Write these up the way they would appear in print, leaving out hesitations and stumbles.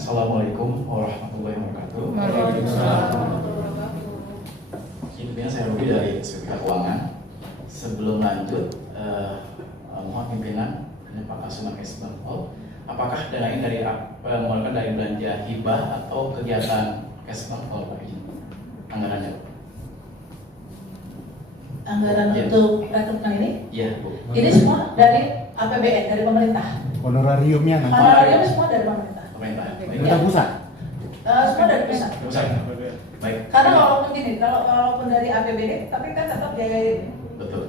Assalamualaikum warahmatullahi wabarakatuh. Intinya saya Rudy dari SPPK Keuangan. Sebelum lanjut, mohon pimpinan Pak Kasunan Kesbangpol, apakah dana ini mulakan dari belanja hibah atau kegiatan Kesbangpol Pak izin anggarannya? Anggaran Ya. untuk rekrutmen ini? Iya, Bu. Ini semua dari APBN, dari pemerintah. Honorariumnya nanti Honorarium semua dari pemerintah. Pemerintah. Baik. pemerintah pusat. Semua dari pusat. Pusat. Baik. Karena walaupun gini, walaupun dari APBD, tapi kan tetap biaya Betul.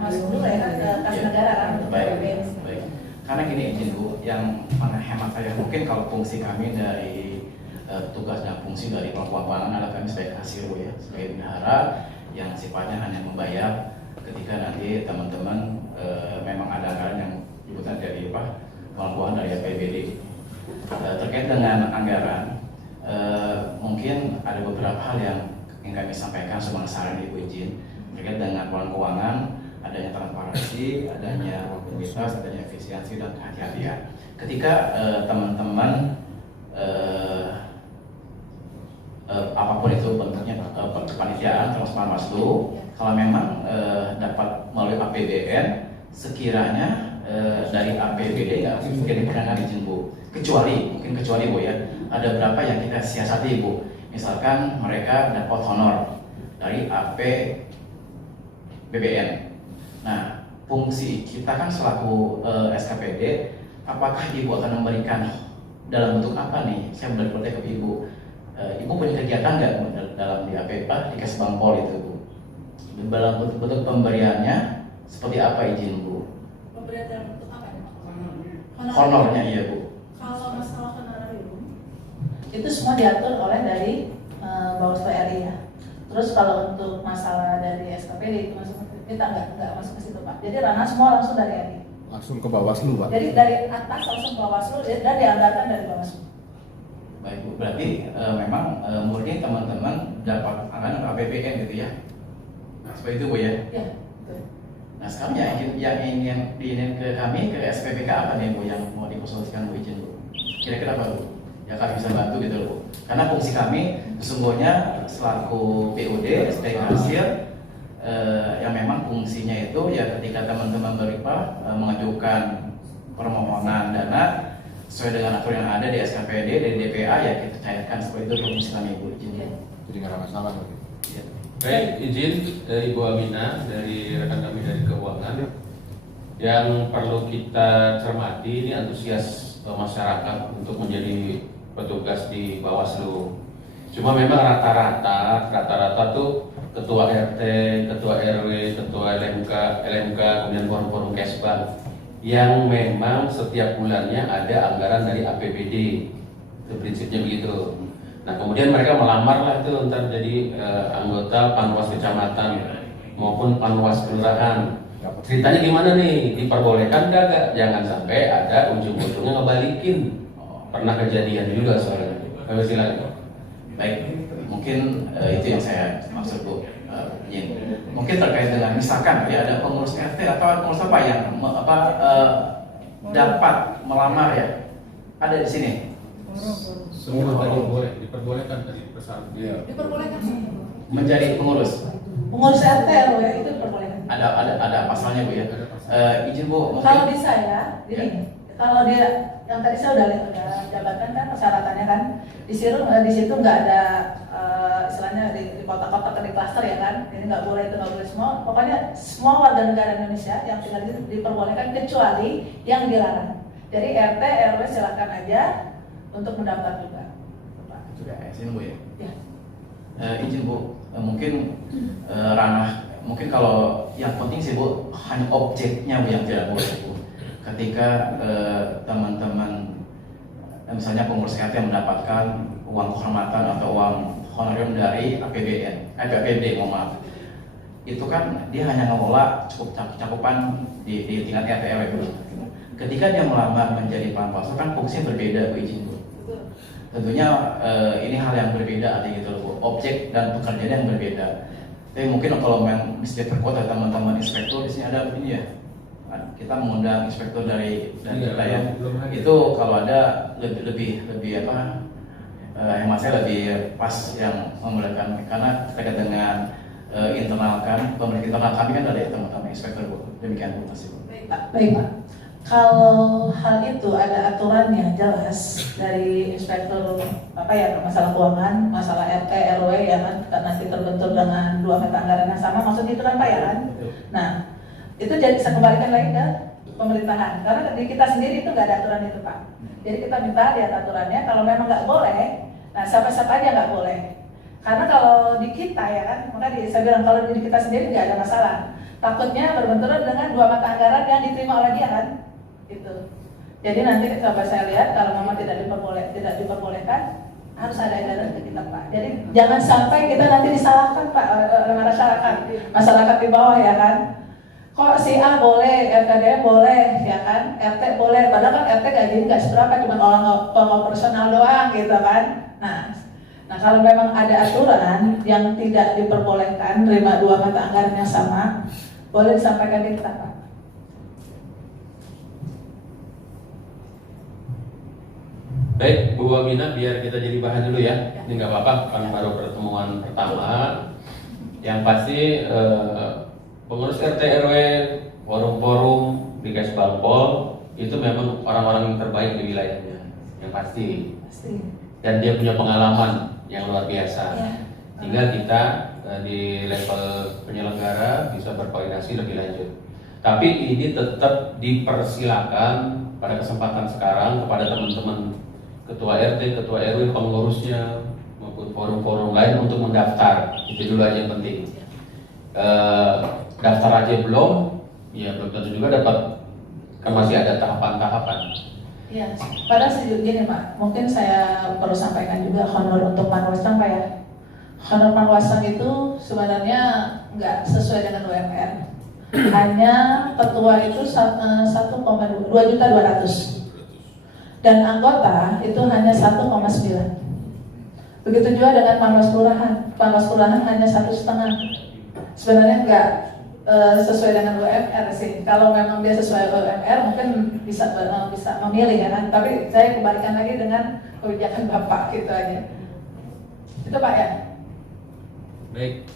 masuk dulu ya kan ke kas Ya. negara kan untuk Baik. APBN. Baik. Karena gini izin Bu, yang menghemat saya mungkin kalau fungsi kami dari tugas dan fungsi dari keuangan adalah kami sebagai kasir Bu ya, sebagai bendahara yang sifatnya hanya membayar ketika nanti teman-teman memang ada anggaran yang dibutuhkan dari keuangan dari APBD. Terkait dengan anggaran, mungkin ada beberapa hal yang ingin kami sampaikan sebagai saran Ibu izin terkait dengan keuangan, adanya transparansi, adanya integritas, adanya efisiensi dan kehati-hatian. Ketika teman-teman apapun itu bentuknya kepanitiaan termasuk Panwaslu, kalau memang dapat melalui APBN, sekiranya dari APBD nggak mungkin diperkenankan izin Bu, kecuali Bu ya, ada berapa yang kita siasati Bu, misalkan mereka dapat honor dari APBN. Nah, fungsi kita kan selaku SKPD, apakah Ibu akan memberikan dalam bentuk apa nih? Saya bertanya ke Ibu, Ibu punya kegiatan nggak dalam di di Kesbangpol itu Bu? Dalam bentuk pemberiannya seperti apa izin Bu? Pemberian dalam bentuk apa ya? Honornya iya Bu. Kalau masalah honorarium, itu semua diatur oleh dari Bawaslu RI ya. Terus kalau untuk masalah dari SKPD itu kita nggak masuk ke situ Pak. Jadi ranah semua langsung dari RI. Langsung ke Bawaslu, Pak. Jadi dari atas langsung ke Bawaslu dan dianggarkan dari Bawaslu. Baik Bu, berarti memang murni teman-teman dapat anggaran APBN gitu ya? Seperti itu Bu ya? Ya, betul. Nah sekarang yang ingin diinin ke kami, ke SPPK apa nih Bu yang mau dikonsultasikan Bu izin Bu? Kira-kira apa Bu? Ya kami bisa bantu gitu loh Bu. Karena fungsi kami sesungguhnya selaku PUD, sebagai kasir, yang memang fungsinya itu ya ketika teman-teman mengajukan permohonan dana sesuai dengan aturan yang ada di SKPD, dari DPA ya kita cairkan seperti itu fungsi kami Bu izin. Ya. Jadi nggak ada masalah Pak. Ya. Baik, izin dari Ibu Amina, dari rekan kami dari keuangan. Yang perlu kita cermati ini antusias masyarakat untuk menjadi petugas di Bawaslu. Cuma memang rata-rata tuh ketua RT, ketua RW, ketua LMK, kemudian forum-forum Kesbang yang memang setiap bulannya ada anggaran dari APBD. Itu prinsipnya begitu. Nah kemudian mereka melamar lah itu ntar jadi anggota Panwas Kecamatan maupun Panwas Kelurahan. Ceritanya gimana nih? Diperbolehkan nggak? Jangan sampai ada ujung-ujungnya ngebalikin. Pernah kejadian juga soalnya. Kami silakan. Baik, mungkin itu yang saya maksud Bu. Mungkin terkait dengan misalkan ya ada pengurus RT atau pengurus apa yang dapat melamar ya, ada di sini. Semua boleh diperbolehkan tadi pesan. Diperbolehkan. Menjadi pengurus. Pengurus RT RW itu diperbolehkan. Ada pasalnya Bu ya. Izin Bu, Kalau mungkin. bisa ya, gini, kalau dia yang tadi saya udah lihat udah jabatkan kan persyaratannya kan di situ nggak ada istilahnya di kotak-kotak di klaster ya kan, ini nggak boleh itu nggak boleh semua, pokoknya semua warga negara Indonesia yang tinggal di situ diperbolehkan kecuali yang dilarang. Jadi RT RW silakan aja untuk mendaftar juga. Pak. Sudah izin Bu ya. Ya. Izin Bu, mungkin ranah mungkin kalau yang penting sih Bu hanya objeknya Bu yang tidak boleh Bu. Ketika teman-teman misalnya pengurus RT mendapatkan uang kehormatan atau uang honorarium dari APBD, mohon maaf, itu kan dia hanya ngelola cukup cakupan di tingkat RT RW Bu. Ketika dia melamar menjadi Panwaslu kan fungsinya berbeda Bu izin Bu. Tentunya ini hal yang berbeda artinya gitu loh Bu. Objek dan pekerjaan yang berbeda. Tapi mungkin kalau mesti terkuat teman-teman inspektur di sini ada ini ya. kita mengundang inspektur dari Iya, kita ya. belum hadir. Itu kalau ada lebih apa hemat saya lebih pas yang memulaikan karena terkait dengan internal kami, pemerintah internal kami kan ada teman-teman inspektur Bu. Demikian Bu Mas Ibu. Baik Pak. Kalau hal itu ada aturannya jelas dari inspektur apa ya masalah keuangan, masalah RT RW ya kan nanti terbentur dengan 2 mata anggaran yang sama, maksudnya itu kan Pak ya kan. Nah itu jadi bisa kembalikan lagi ke pemerintahan karena di kita sendiri itu nggak ada aturan itu Pak. Jadi kita minta lihat aturannya, kalau memang nggak boleh, nah siapa-siapa aja nggak boleh. Karena kalau di kita ya kan, makanya saya bilang kalau di kita sendiri nggak ada masalah. Takutnya berbenturan dengan 2 mata anggaran yang diterima oleh dia kan. Gitu. Jadi nanti coba saya lihat kalau memang tidak diperbolehkan harus ada edaran ke kita Pak. Jadi jangan sampai kita nanti disalahkan Pak oleh masyarakat di bawah ya kan. Kok si A boleh, RKDM boleh ya kan, RT boleh, padahal kan RT gajinya nggak seberapa, cuma orang operasional doang gitu kan. Nah kalau memang ada aturan yang tidak diperbolehkan terima 2 mata anggaran yang sama, boleh disampaikan ke kita Pak. Baik, Bu Wamina, biar kita jadi bahan dulu ya. Ini nggak apa-apa, kan baru pertemuan pertama. Yang pasti pengurus RT RW, forum-forum di Kesbalpol itu memang orang-orang yang terbaik di wilayahnya, yang pasti. Dan dia punya pengalaman yang luar biasa. Sehingga kita di level penyelenggara bisa berkoordinasi lebih lanjut. Tapi ini tetap dipersilakan pada kesempatan sekarang kepada teman-teman ketua RT, ketua RW, pengurusnya maupun forum-forum lain untuk mendaftar. Itu dulu aja yang penting. Daftar aja belum, ya belum tentu juga dapat, kan masih ada tahapan-tahapan. Ya, pada sejujurnya Pak, mungkin saya perlu sampaikan juga honor untuk Panwascam Pak ya. Honor Panwascam itu sebenarnya nggak sesuai dengan UMR. Hanya ketua itu 2.200.000 dan anggota itu hanya 1,9. Begitu juga dengan Panwas Kelurahan. Panwas Kelurahan hanya 1,5. Sebenarnya nggak sesuai dengan UMR sih. Kalau memang dia sesuai UMR mungkin bisa memilih ya kan. Tapi saya kembalikan lagi dengan kebijakan Bapak gitu aja. Itu Pak ya. Baik.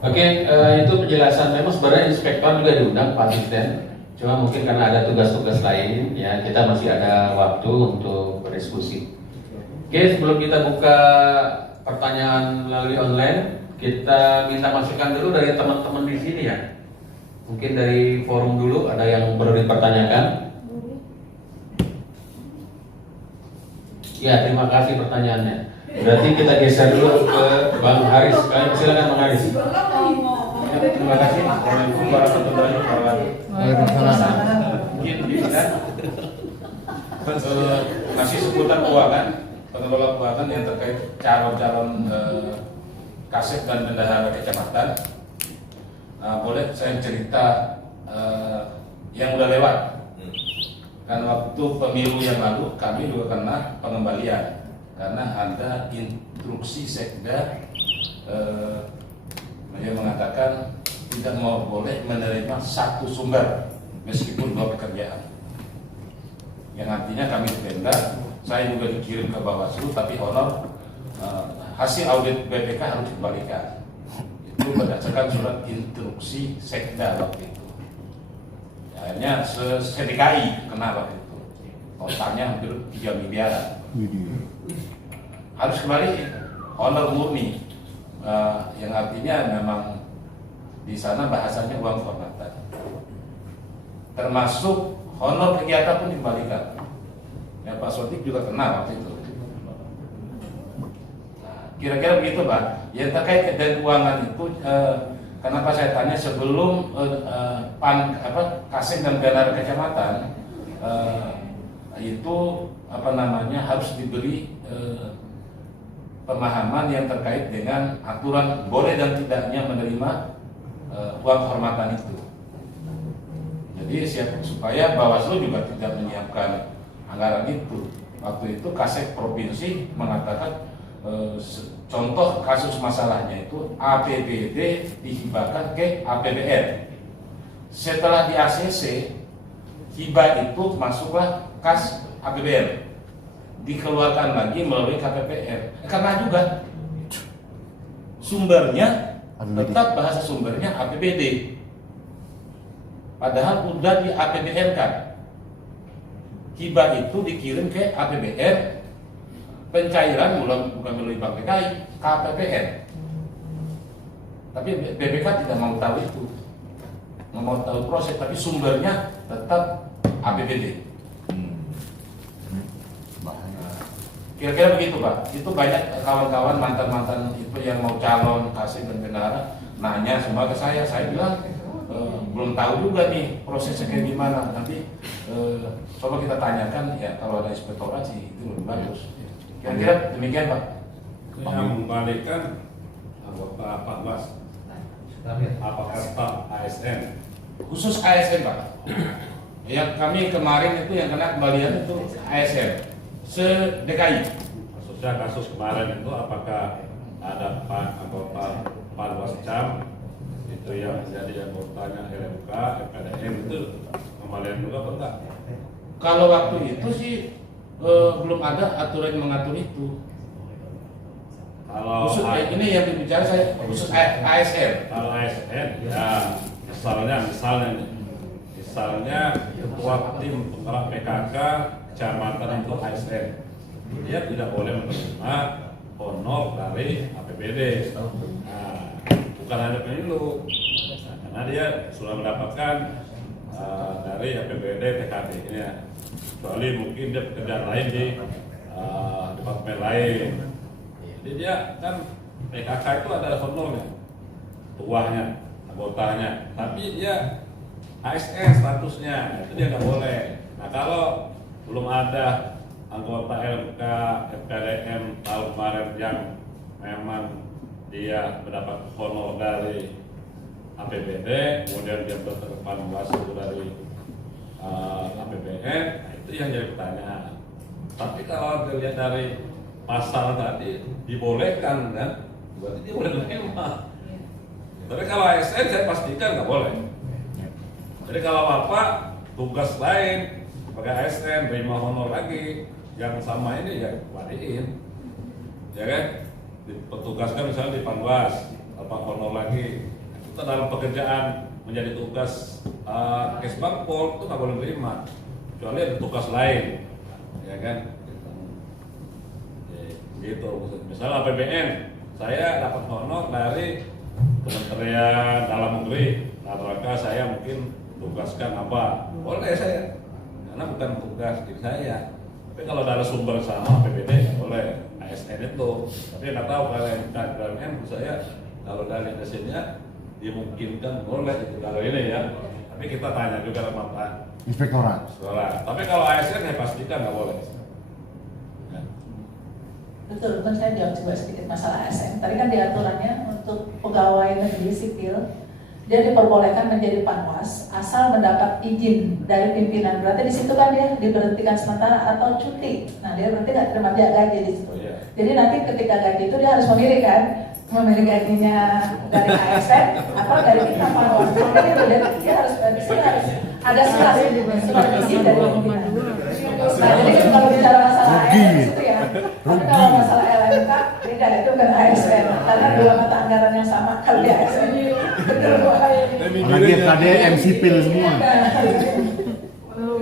Oke, itu penjelasan. Memang sebenarnya inspektor juga diundang Pak Asisten. Cuma mungkin karena ada tugas-tugas lain, ya kita masih ada waktu untuk berdiskusi. Oke, sebelum kita buka pertanyaan melalui online, kita minta masukan dulu dari teman-teman di sini ya. Mungkin dari forum dulu ada yang perlu dipertanyakan. Ya, terima kasih pertanyaannya. Berarti kita geser dulu ke Bang Haris. Silakan Bang Haris. Terima kasih. Assalamualaikum warahmatullahi wabarakatuh. Mungkin dilihat masih seputar keuangan, pengelola keuangan yang terkait calon-calon kasep dan bendahara kecamatan. Boleh saya cerita yang udah lewat. Kan waktu pemilu yang lalu kami juga kena pengembalian karena ada instruksi sekda yang mengatakan tidak mau boleh menerima satu sumber meskipun 2 pekerjaan. Yang artinya kami tenda, saya juga dikirim ke Bawaslu, tapi honor hasil audit BPK harus dikembalikan. Itu berdasarkan surat instruksi sekda waktu itu. Akhirnya se-DKI kena waktu itu. Totalnya hampir 3 miliar. Harus kembali honor murni. Yang artinya memang di sana bahasanya uang kehormatan, termasuk honor kegiatan pun dikembalikan. Ya Pak Sodik juga kena waktu itu. Kira-kira begitu Pak. Yang terkait dengan keuangan itu, kenapa saya tanya sebelum kasih dan bendahara kecamatan itu harus diberi pemahaman yang terkait dengan aturan boleh dan tidaknya menerima uang kehormatan itu. Jadi supaya Bawaslu juga tidak menyiapkan anggaran itu. Waktu itu Kasek Provinsi mengatakan contoh kasus masalahnya itu APBD dihibahkan ke APBN. setelah di ACC, hibah itu masuklah kas APBN, dikeluarkan lagi melalui KPPR. Karena juga sumbernya tetap bahasa sumbernya APBD, padahal udah di APBN kan. Hibah itu dikirim ke APBN, pencairan bukan melalui Bank PKI, KPPN. Tapi BPK tidak mau tahu itu, nggak mau tahu proses, tapi sumbernya tetap APBD. Kira-kira begitu Pak. Itu banyak kawan-kawan mantan-mantan itu yang mau calon kasih dan bendahara nanya semua ke saya. Saya bilang belum tahu juga nih prosesnya kayak gimana. Nanti coba kita tanyakan ya, kalau ada inspektorat sih itu lebih bagus. Kira-kira demikian Pak. Yang membalikkan anggota Pak Mas, apakah staf ASN? Khusus ASN Pak. Yang kami kemarin itu yang kena kembalian itu ASN se-DKI. Maksudnya kasus kemarin itu apakah ada anggota Panwascam itu yang menjadi anggotanya LMK, FPDM itu kembalian juga apa enggak? Kalau waktu itu sih belum ada aturan yang mengatur itu. Kalau Khusus ini yang dibicara saya khusus ASN. Kalau ASN ya misalnya ketua tim penggerak PKK kecamatan itu ASN, dia tidak boleh menerima honor dari APBD. Nah, bukan hanya pemilu, karena dia sudah mendapatkan dari APBD TKD-nya, kecuali mungkin dia pekerjaan lain di departemen lain. Jadi dia kan PKK itu ada honornya, tuahnya, anggotanya, tapi dia ASN statusnya, itu dia nggak boleh. Nah kalau belum ada anggota LMK, FPDM tahun kemarin yang memang dia mendapat honor dari APBD, kemudian dia berterima kasih dari APBN, itu yang jadi pertanyaan. Tapi kalau dilihat dari pasal tadi dibolehkan kan, berarti dia boleh menerima. Tapi kalau ASN saya pastikan nggak boleh. Jadi kalau Bapak tugas lain sebagai ASN terima honor lagi yang sama ini ya wadiin, ya kan? Dipetugaskan misalnya di Panwas, apa honor lagi, itu dalam pekerjaan menjadi tugas Kesbangpol itu nggak boleh terima, kecuali ada tugas lain, ya kan? Gitu, misalnya APBN, saya dapat honor dari Kementerian Dalam Negeri, nah maka saya mungkin tugaskan apa, boleh saya, karena bukan tugas diri saya. Tapi kalau ada sumber sama APBD boleh ASN itu, tapi nggak tahu kalau KMN saya kalau dari hasilnya dimungkinkan boleh itu kalau ini ya. Tapi kita tanya juga sama Pak Inspektorat. Tapi kalau ASN saya pastikan nggak boleh. Betul, saya jawab juga sedikit masalah ASN. Tadi kan diaturannya untuk pegawai negeri sipil, dia diperbolehkan menjadi panwas asal mendapat izin dari pimpinan. Berarti di situ kan dia diberhentikan sementara atau cuti. Nah dia berarti nggak terima gaji di situ. Jadi nanti ketika gaji itu dia harus memilih kan, memilih gajinya dari ASN atau dari kita panwas. Dia harus ada surat izin dari pimpinan. Nah jadi kalau bicara masalah ASN itu ya, tapi kalau masalah LMK tidak, itu bukan ASN karena dua mata anggaran yang sama kalau di ASN. Apalagi KDM sipil semua.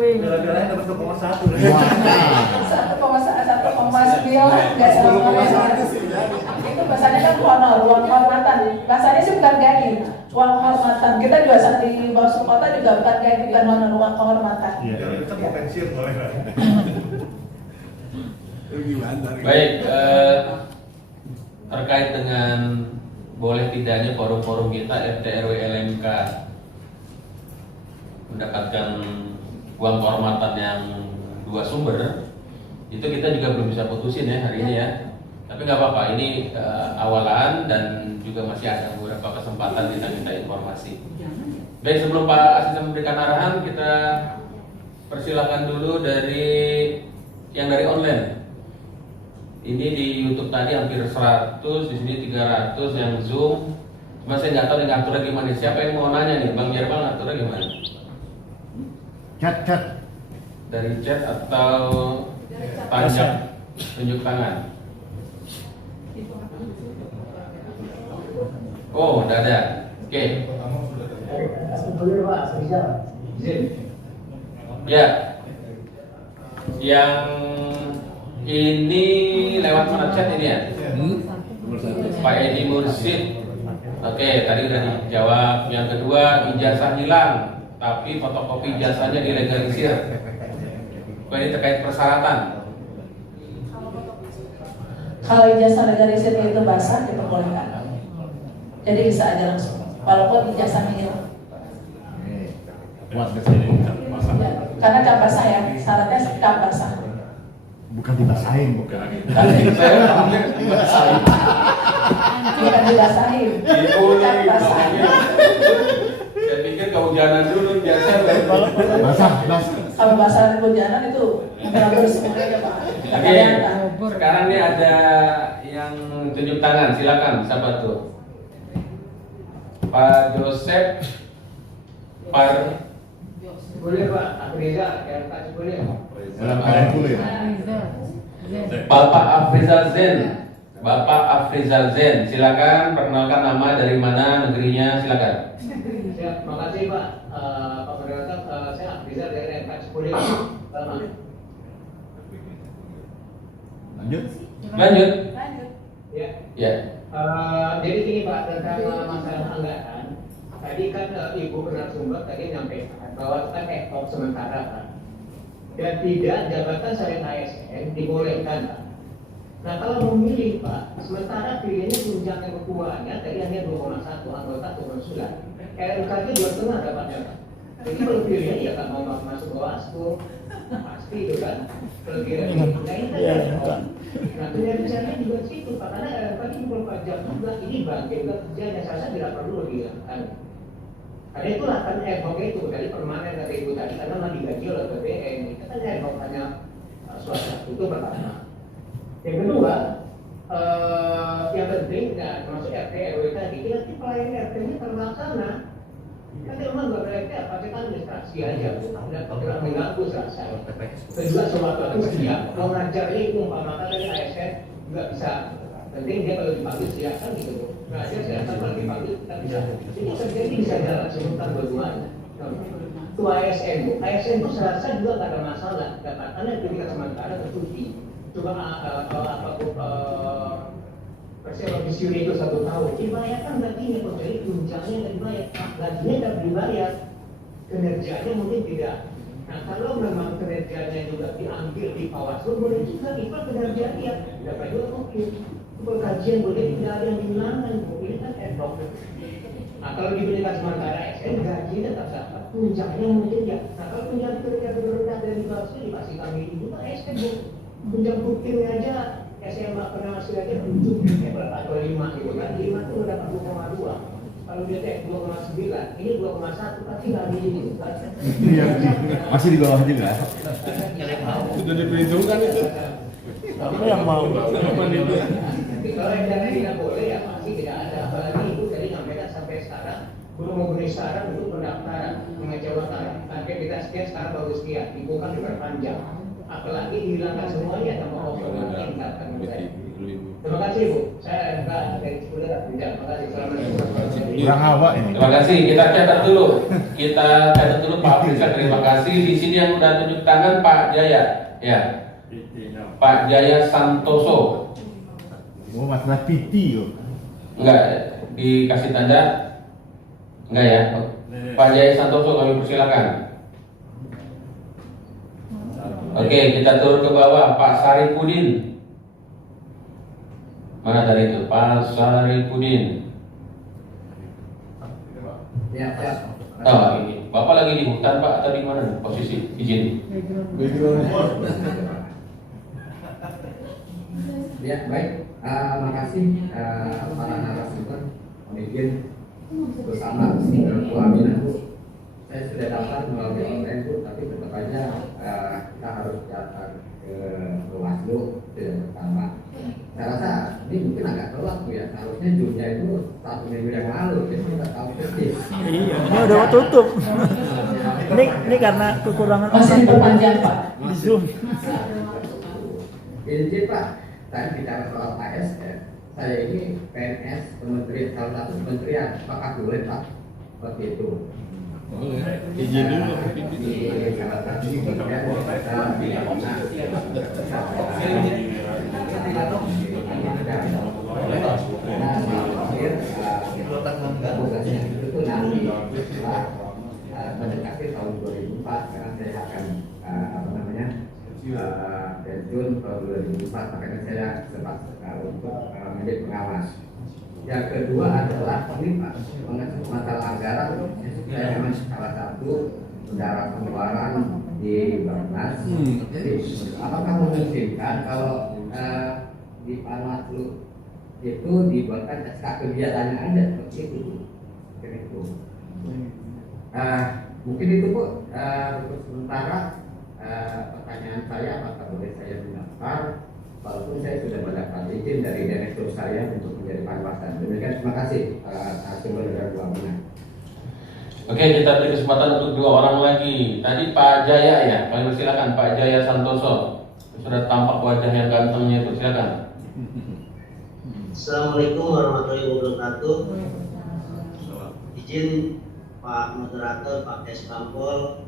Gara-garanya dapat 1,1. 1,9 nggak itu bahasanya kan honor, uang hormatan. Bahasanya sih bukan gaji, uang hormatan. Kita juga saat di bawah kota juga bukan gaji, bukan honor, uang kehormatan. Kita mau pensiun boleh nggak? Baik, terkait dengan boleh tidaknya forum-forum kita RT RW LMK mendapatkan uang kehormatan yang dua sumber, itu kita juga belum bisa putusin ya hari ini ya. Tapi nggak apa-apa, ini awalan dan juga masih ada beberapa kesempatan kita minta informasi. Baik, sebelum Pak Asisten memberikan arahan, kita persilakan dulu dari yang dari online. Ini di YouTube tadi hampir 100, di sini 300 yang Zoom. Cuma saya nggak tahu nih ngaturnya gimana. Siapa yang mau nanya nih, Bang Jerbal ngaturnya gimana? Cat. Dari chat atau tanya tunjuk tangan? Oh, udah ada. Oke. Ya. Yang ini lewat mana chat ini ya? Pak Edi Mursid. Oke, tadi udah dijawab. Yang kedua, ijazah hilang, tapi fotokopi ijazahnya dilegalisir. Ini terkait persyaratan. Kalau ijazah legalisir itu basah diperbolehkan. Jadi bisa aja langsung. Walaupun ijazahnya hilang. Buat kesini. Ya, karena cap basah ya, syaratnya cap basah. Bukan dibasahin, bukan. Saya panggil dibasahin. Bukan dibasahin. Cap basah. Saya pikir kehujanan dulu biasa. Basah. Kalau basah hujanan itu beraber semuanya Pak. Oke, sekarang nih ada yang tunjuk tangan, silakan. Siapa tuh? Pak Joseph Boleh Pak, Afriza, RK boleh. Dalam keadaan kulit. Bapak Afrizal Zen. Bapak Afrizal Zen, silakan perkenalkan nama, dari mana, negerinya, silakan. Siap, makasih Pak. Pak Moderator, saya Afriza dari RK boleh. Lanjut. Lanjut. Ya. Ya. Jadi gini Pak, tentang masalah anggaran. Tadi kan Ibu Penarasumber tadi menyampaikan bahwa kita ekspor sementara Pak. Dan tidak jabatan selain ASN dibolehkan Pak. Nah kalau memilih Pak, sementara pilihannya tunjangan kekuatannya tadi hanya 2,1 anggota turun sudah. RMK-nya 2,5 dapatnya Pak. Jadi kalau pilihan ya kan mau masuk Bawaslu, pasti itu kan. Kalau pilihan nah ini kan nah penyelesaiannya juga situ Pak, karena RMK ini 24 jam juga, ini bagian kerja yang saya tidak perlu dihilangkan. Karena itulah kan RMK itu dari permanen kata Ibu tadi, karena masih digaji oleh BPN. Kita kan RMK hanya swasta itu pertama. Yang kedua, yang penting, nah, termasuk RT RW tadi, nanti pelayanan RT-nya terlaksana. Kan memang nggak berarti apa kita administrasi aja, tidak mengganggu selesai. Kedua suatu administrasi, mau ngajar ini umpamakan dari ASN nggak bisa. Penting dia kalau dipanggil silakan gitu. Ngajar silakan kalau dipanggil kita bisa. Jadi terjadi bisa jalan simultan dua-duanya. Itu ASN bu, ASN itu selesai juga nggak ada masalah. Katakanlah ketika sementara tercuti. Coba persiapan visinya itu 1 tahun, dibayarkan gajinya, kalau jadi tunjangannya nggak dibayar, gajinya nggak dibayar, kinerjanya mungkin tidak. Nah kalau memang kinerjanya juga diambil di Bawaslu, boleh juga ikut kinerja dia, dapat juga mungkin. Kajian boleh tidak ada yang dihilangkan, ini kan ad hoc. Nah kalau diberikan sementara SN, gajinya tetap dapat, tunjangannya mungkin ya. Nah kalau tunjangan kerja berendah dari Bawaslu dikasih kami juga SN bu, tunjang buktinya aja. SMA pernah masih aja 7 berapa atau 5 gitu kan, 5 itu udah dapat 2,2. Kalau dia tes 2,9, ini 2,1 pasti nggak gini kan? Iya, masih di bawah juga. Sudah diperhitungkan itu. Apa yang mau? Kalau yang tidak boleh ya pasti tidak ada. Apalagi Ibu tadi nyampaikan sampai sekarang belum memenuhi syarat untuk pendaftaran mengecewakan. Target kita sekian sekarang baru sekian, Ibu kan diperpanjang. Apalagi dihilangkan semuanya sama opsional tingkatkan. Terima kasih Bu, saya enggak dari sekolah tidak. Terima kasih, selamat. Kurang awak ini. Terima kasih. Kita catat dulu. Pak Afrizal. Terima kasih. Di sini yang udah tunjuk tangan Pak Jaya. Ya. Pak Jaya Santoso. Oh, masalah PT yo. Enggak dikasih tanda. Enggak ya. Pak Jaya Santoso kami persilakan. Oke, kita turun ke bawah. Pak Saripudin. Mana tadi itu? Pak Saripudin. Ya, Pak. Oh, ini. Bapak lagi di hutan, Pak, atau di mana posisi? Izin. Ya, baik. Makasih para narasumber, pemimpin bersama Bu Aminah. Saya sudah daftar melalui online Bu, tapi tetap aja kita harus datang ke Bawaslu itu yang pertama. Saya rasa ini mungkin agak telat Bu ya. harusnya Jumnya itu 1 minggu yang lalu, jadi kita tahu persis. Iya, ini udah mau tutup. Ini karena kekurangan Masih diperpanjang Pak. di Zoom. Jadi Pak, saya bicara soal ASN, saya ini PNS kementerian, salah satu kementerian, apakah boleh Pak seperti itu? Izin dulu. Di salah satu kementerian itu nanti mendekati tahun 2004 karena saya akan pensiun tahun 2004, makanya saya sempat untuk menjadi pengawas. Yang kedua adalah ini Pak, masalah anggaran. Saya memang salah satu bendara pengeluaran di Bappenas. Jadi apakah memungkinkan kalau di Panwaslu itu dibuatkan SK kegiatannya aja seperti itu? Mungkin itu Bu, untuk sementara pertanyaan saya, apakah boleh saya mendaftar walaupun saya sudah mendapat izin dari direktur saya untuk menjadi panwasan. Demikian, terima kasih sumber dari Wamena. Oke, kita beri kesempatan untuk 2 orang lagi. Tadi Pak Jaya ya, kami persilakan Pak Jaya Santoso. Sudah tampak wajah yang gantengnya itu, silakan. Assalamualaikum warahmatullahi wabarakatuh. Izin Pak Moderator, Pak Kesbangpol,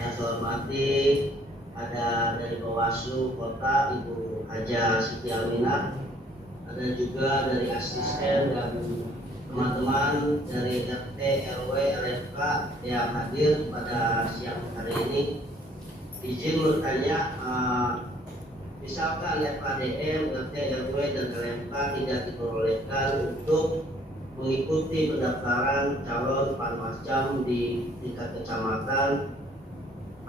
yang saya hormati, ada dari Bawaslu Kota Ibu Haja Siti Aminah, ada juga dari asisten dan teman-teman dari RT, RW, RFK yang hadir pada siang hari ini. Izin bertanya, misalkan FKDM, RT, RW, dan RFK tidak diperbolehkan untuk mengikuti pendaftaran calon panwascam di tingkat kecamatan,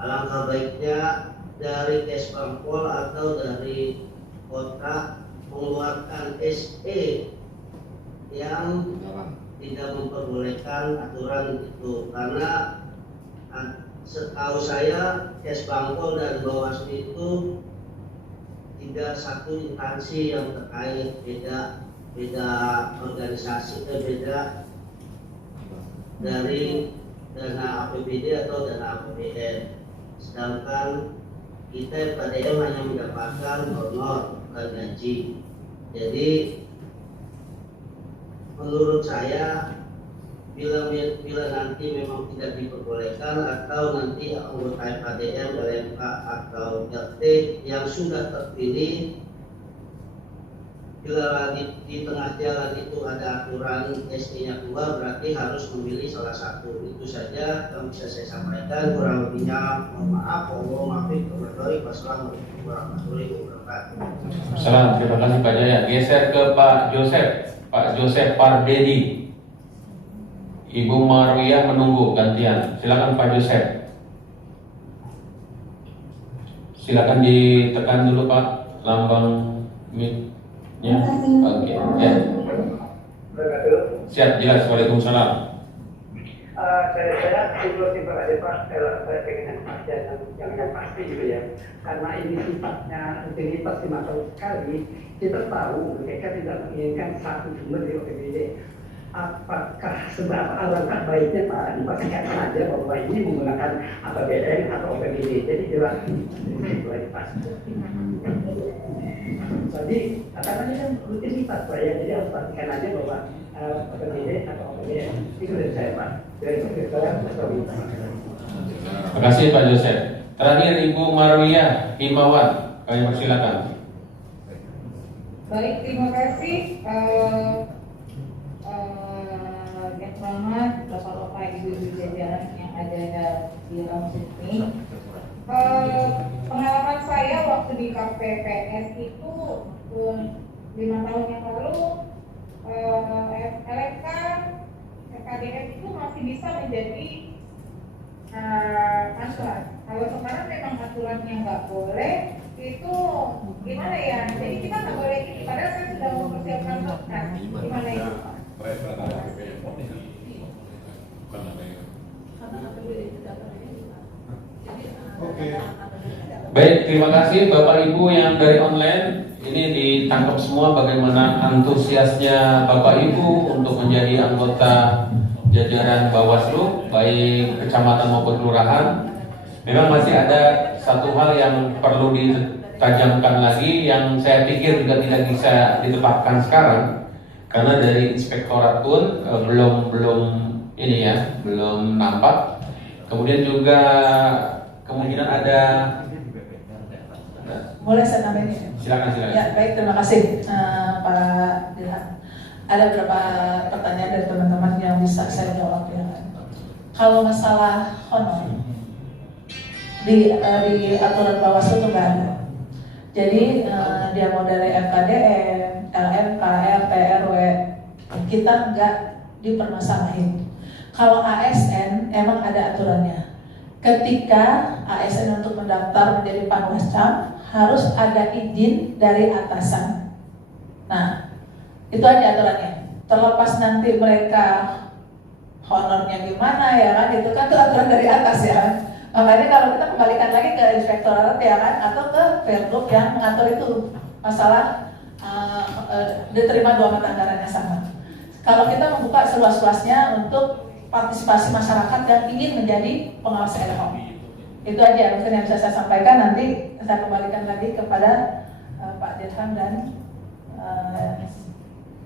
alangkah baiknya dari Kesbangpol atau dari kota mengeluarkan SE yang tidak memperbolehkan aturan itu, karena setahu saya Kesbangpol dan Bawaslu itu tidak satu instansi yang terkait, beda organisasi, beda dari dana APBD atau dana APBN. Sedangkan kita PDM hanya mendapatkan honor, bukan gaji. Jadi menurut saya bila nanti memang tidak diperbolehkan atau nanti anggota PDM, LMK atau RT yang sudah terpilih, bila di tengah jalan itu ada aturan ST-nya keluar, berarti harus memilih salah satu. Itu saja yang bisa saya sampaikan. Kurang lebihnya mohon maaf. Wassalamualaikum warahmatullahi wabarakatuh. Salam, terima kasih Pak Jaya. Geser ke Pak Joseph, Pak Joseph Pardedi. Ibu Marwiyah menunggu gantian. Silakan Pak Joseph. Silakan ditekan dulu Pak lambang mic. Ya, oke, ya. Siap, jelas. Waalaikumsalam. Saya simpel aja Pak. Saya pengen yang pasti gitu ya. Karena ini sifatnya rutinitas 5 tahun sekali, kita tahu mereka tidak menginginkan satu sumber di OPBD. Apakah seberapa alangkah baiknya Pak dipastikan saja bahwa ini menggunakan APBN atau OPBD? Jadi jelas Pak. Jadi katanya kan rutinitas Pak ya, jadi harus pastikan aja bahwa OPBD atau OPBN. Itu dari saya Pak. Terima kasih Pak Joseph. Terakhir Ibu Marwiyah Himawan, kami persilakan. Baik, terima kasih. Selamat Bapak Ibu jajaran yang ada di dalam sini. Pengalaman saya waktu di KPPS itu 5 tahun yang lalu, LMK, FKDM itu masih bisa menjadi panwas. Kalau sekarang memang aturannya nggak boleh, itu gimana ya? Jadi kita nggak boleh ini. Padahal saya sudah mempersiapkan berkas. Gimana itu? Baik, terima kasih Bapak Ibu yang dari online. ini ditangkap semua bagaimana antusiasnya Bapak Ibu untuk menjadi anggota jajaran Bawaslu, baik kecamatan maupun kelurahan. Memang masih ada satu hal yang perlu ditajamkan lagi yang saya pikir juga tidak bisa ditetapkan sekarang, karena dari inspektorat pun belum nampak. Kemudian juga kemungkinan ada. Boleh saya nambahin? Silakan. Ya, baik, terima kasih Pak Dirham. Ada beberapa pertanyaan dari teman-teman yang bisa saya jawab ya. Kalau masalah honor di aturan Bawaslu itu nggak ada. Jadi dia mau dari FKDM, LMK, RT, RW, kita nggak dipermasalahin. Kalau ASN emang ada aturannya. Ketika ASN untuk mendaftar menjadi panwascam harus ada izin dari atasan. Nah, itu aja aturannya. Terlepas nanti mereka honornya gimana ya kan, itu kan tuh aturan dari atas ya kan. Makanya kalau kita kembalikan lagi ke inspektorat ya kan, atau ke Pergub yang mengatur itu masalah diterima 2 mata anggarannya sama. Kalau kita membuka seluas-luasnya untuk partisipasi masyarakat yang ingin menjadi pengawas LHO. Itu aja mungkin yang bisa saya sampaikan. Nanti saya kembalikan lagi kepada Pak Dirham dan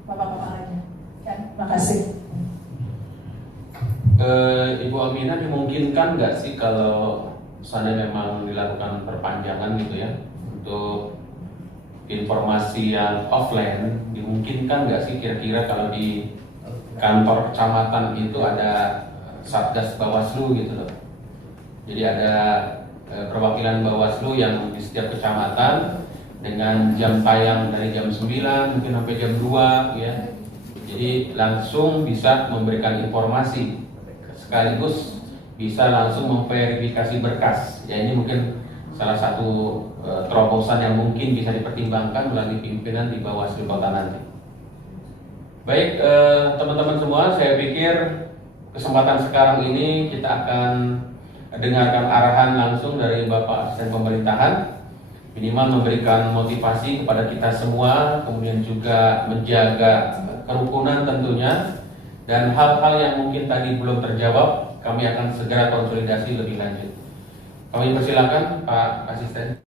Bapak-bapak lainnya. Ya, terima kasih. Ibu Aminah, dimungkinkan nggak sih kalau misalnya memang dilakukan perpanjangan gitu ya untuk informasi yang offline, dimungkinkan nggak sih kira-kira kalau di kantor kecamatan itu ada Satgas Bawaslu gitu loh. Jadi ada perwakilan Bawaslu yang di setiap kecamatan dengan jam tayang dari jam 9 mungkin sampai jam 2 ya. Jadi langsung bisa memberikan informasi sekaligus bisa langsung memverifikasi berkas. Ya, ini mungkin salah satu terobosan yang mungkin bisa dipertimbangkan melalui pimpinan di Bawaslu Kota nanti. Baik, teman-teman semua, saya pikir kesempatan sekarang ini kita akan dengarkan arahan langsung dari Bapak Asisten Pemerintahan, minimal memberikan motivasi kepada kita semua, kemudian juga menjaga kerukunan tentunya, dan hal-hal yang mungkin tadi belum terjawab, kami akan segera konsolidasi lebih lanjut. Kami persilakan Pak Asisten.